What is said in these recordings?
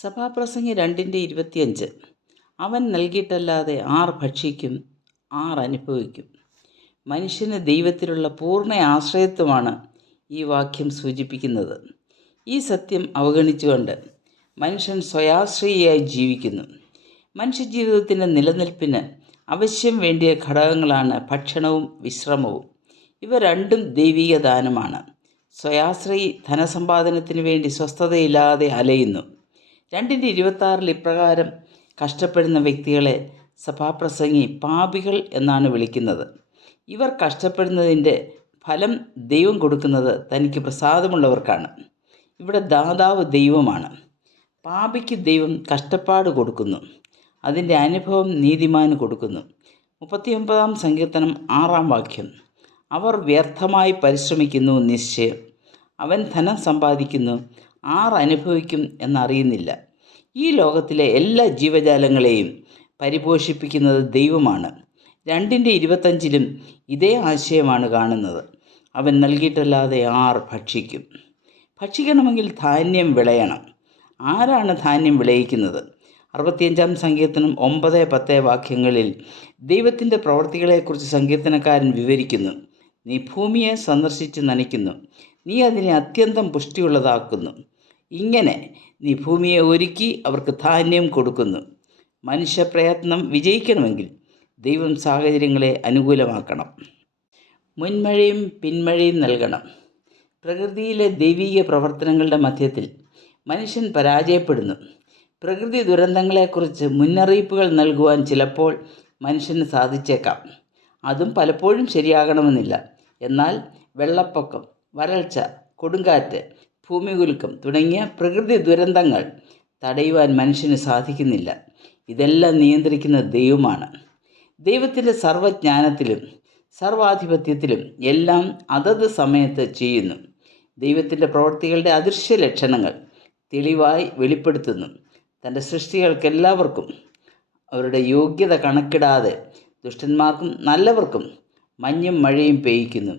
സഭാപ്രസംഗി 2:25. അവൻ നൽകിയിട്ടല്ലാതെ R ഭക്ഷിക്കും, R അനുഭവിക്കും? മനുഷ്യന് ദൈവത്തിലുള്ള പൂർണ്ണ ആശ്രയത്വമാണ് ഈ വാക്യം സൂചിപ്പിക്കുന്നത്. ഈ സത്യം അവഗണിച്ചുകൊണ്ട് മനുഷ്യൻ സ്വയാശ്രയിയായി ജീവിക്കുന്നു. മനുഷ്യജീവിതത്തിൻ്റെ നിലനിൽപ്പിന് അവശ്യം വേണ്ടിയ ഘടകങ്ങളാണ് ഭക്ഷണവും വിശ്രമവും. ഇവ രണ്ടും ദൈവിക ദാനമാണ്. സ്വയാശ്രയി ധനസമ്പാദനത്തിന് വേണ്ടി സ്വസ്ഥതയില്ലാതെ അലയുന്നു. 2:26 ഇപ്രകാരം കഷ്ടപ്പെടുന്ന വ്യക്തികളെ സഭാപ്രസംഗി പാപികൾ എന്നാണ് വിളിക്കുന്നത്. ഇവർ കഷ്ടപ്പെടുന്നതിൻ്റെ ഫലം ദൈവം കൊടുക്കുന്നത് തനിക്ക് പ്രസാദമുള്ളവർക്കാണ്. ഇവിടെ ദാതാവ് ദൈവമാണ്. പാപിക്ക് ദൈവം കഷ്ടപ്പാട് കൊടുക്കുന്നു, അതിൻ്റെ അനുഭവം നീതിമാന് കൊടുക്കുന്നു. 39-ാം സങ്കീർത്തനം 6-ാം വാക്യം. അവർ വ്യർത്ഥമായി പരിശ്രമിക്കുന്നു നിശ്ചയം. അവൻ ധനം സമ്പാദിക്കുന്നു, ആർ അനുഭവിക്കും എന്നറിയുന്നില്ല. ഈ ലോകത്തിലെ എല്ലാ ജീവജാലങ്ങളെയും പരിപോഷിപ്പിക്കുന്നത് ദൈവമാണ്. 2:25 ഇതേ ആശയമാണ് കാണുന്നത്. അവൻ നൽകിയിട്ടല്ലാതെ ആർ ഭക്ഷിക്കും? ഭക്ഷിക്കണമെങ്കിൽ ധാന്യം വിളയണം. ആരാണ് ധാന്യം വിളയിക്കുന്നത്? 65-ാം സങ്കീർത്തനം 9-10 വാക്യങ്ങളിൽ ദൈവത്തിൻ്റെ പ്രവൃത്തികളെക്കുറിച്ച് സങ്കീർത്തനക്കാരൻ വിവരിക്കുന്നു. നീ ഭൂമിയെ സന്ദർശിച്ച് നനയ്ക്കുന്നു, നീ അതിനെ അത്യന്തം പുഷ്ടിയുള്ളതാക്കുന്നു. ഇങ്ങനെ നീ ഭൂമിയെ ഒരുക്കി അവർക്ക് ധാന്യം കൊടുക്കുന്നു. മനുഷ്യപ്രയത്നം വിജയിക്കണമെങ്കിൽ ദൈവം സാഹചര്യങ്ങളെ അനുകൂലമാക്കണം. മുൻമഴയും പിന്മഴയും നൽകണം. പ്രകൃതിയിലെ ദൈവിക പ്രവർത്തനങ്ങളുടെ മധ്യത്തിൽ മനുഷ്യൻ പരാജയപ്പെടുന്നു. പ്രകൃതി ദുരന്തങ്ങളെക്കുറിച്ച് മുന്നറിയിപ്പുകൾ നൽകുവാൻ ചിലപ്പോൾ മനുഷ്യന് സാധിച്ചേക്കാം. അതും പലപ്പോഴും ശരിയാകണമെന്നില്ല. എന്നാൽ വെള്ളപ്പൊക്കം, വരൾച്ച, കൊടുങ്കാറ്റ്, ഭൂമികുലുക്കം തുടങ്ങിയ പ്രകൃതി ദുരന്തങ്ങൾ തടയുവാൻ മനുഷ്യന് സാധിക്കുന്നില്ല. ഇതെല്ലാം നിയന്ത്രിക്കുന്ന ദൈവമാണ്. ദൈവത്തിൻ്റെ സർവ്വജ്ഞാനത്തിലും സർവാധിപത്യത്തിലും എല്ലാം അതത് സമയത്ത് ചെയ്യുന്നു. ദൈവത്തിൻ്റെ പ്രവൃത്തികളുടെ അദൃശ്യ ലക്ഷണങ്ങൾ തെളിവായി വെളിപ്പെടുത്തുന്നു. തൻ്റെ സൃഷ്ടികൾക്കെല്ലാവർക്കും അവരുടെ യോഗ്യത കണക്കിടാതെ ദുഷ്ടന്മാർക്കും നല്ലവർക്കും മഞ്ഞും മഴയും പെയ്യിക്കുന്നു.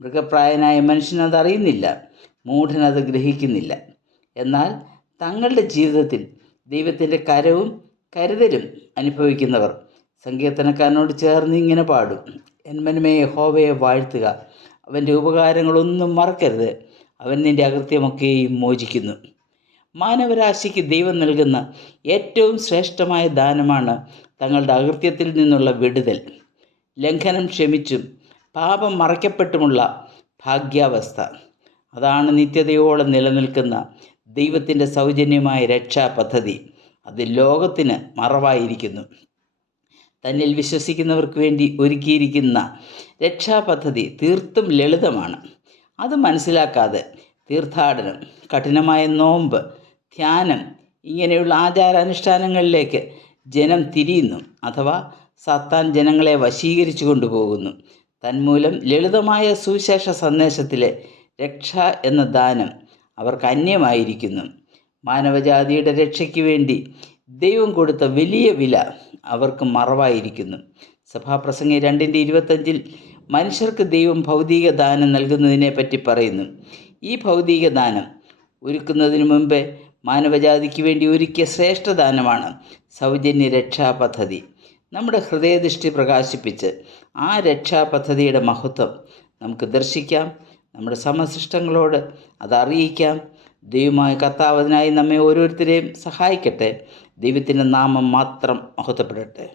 മൃഗപ്രായനായ മനുഷ്യനതറിയുന്നില്ല, മൂഢനത് ഗ്രഹിക്കുന്നില്ല. എന്നാൽ തങ്ങളുടെ ജീവിതത്തിൽ ദൈവത്തിൻ്റെ കരവും കരുതലും അനുഭവിക്കുന്നവർ സങ്കീർത്തനക്കാരനോട് ചേർന്ന് ഇങ്ങനെ പാടും. എന്മനമേ യഹോവയെ വാഴ്ത്തുക, അവൻ്റെ ഉപകാരങ്ങളൊന്നും മറക്കരുത്, അവൻ നിൻ്റെ അകൃത്യമൊക്കെയും മോചിക്കുന്നു. മാനവരാശിക്ക് ദൈവം നൽകുന്ന ഏറ്റവും ശ്രേഷ്ഠമായ ദാനമാണ് തങ്ങളുടെ അകൃത്യത്തിൽ നിന്നുള്ള വിടുതൽ. ലംഘനം ക്ഷമിച്ചും പാപം മറയ്ക്കപ്പെട്ടുമുള്ള ഭാഗ്യാവസ്ഥ. അതാണ് നിത്യതയോളം നിലനിൽക്കുന്ന ദൈവത്തിൻ്റെ സൗജന്യമായ രക്ഷാപദ്ധതി. അത് ലോകത്തിന് മറവായിരിക്കുന്നു. തന്നിൽ വിശ്വസിക്കുന്നവർക്ക് വേണ്ടി ഒരുക്കിയിരിക്കുന്ന രക്ഷാപദ്ധതി തീർത്തും ലളിതമാണ്. അത് മനസ്സിലാക്കാതെ തീർത്ഥാടനം, കഠിനമായ നോമ്പ്, ധ്യാനം ഇങ്ങനെയുള്ള ആചാരാനുഷ്ഠാനങ്ങളിലേക്ക് ജനം തിരിയുന്നു. അഥവാ സാത്താൻ ജനങ്ങളെ വശീകരിച്ചു കൊണ്ടുപോകുന്നു. തന്മൂലം ലളിതമായ സുവിശേഷ സന്ദേശത്തിലെ രക്ഷ എന്ന ദാനം അവർക്ക് അന്യമായിരിക്കുന്നു. മാനവജാതിയുടെ രക്ഷയ്ക്ക് വേണ്ടി ദൈവം കൊടുത്ത വലിയ വില അവർക്ക് മറവായിരിക്കുന്നു. സഭാപ്രസംഗി 2:25 മനുഷ്യർക്ക് ദൈവം ഭൗതിക ദാനം നൽകുന്നതിനെ പറ്റി പറയുന്നു. ഈ ഭൗതിക ദാനം ഒരുക്കുന്നതിന് മുമ്പേ മാനവജാതിക്ക് വേണ്ടി ഒരുക്കിയ ശ്രേഷ്ഠദാനമാണ് സൗജന്യ രക്ഷാപദ്ധതി. നമ്മുടെ ഹൃദയദൃഷ്ടി പ്രകാശിപ്പിച്ച് ആ രക്ഷാപദ്ധതിയുടെ മഹത്വം നമുക്ക് ദർശിക്കാം. നമ്മുടെ സമസൃഷ്ടങ്ങളോട് അതറിയിക്കാം. ദൈവമായ കർത്താവ് അതിനായി നമ്മെ ഓരോരുത്തരെയും സഹായിക്കട്ടെ. ദൈവത്തിൻ്റെ നാമം മാത്രം മഹത്വപ്പെടട്ടെ.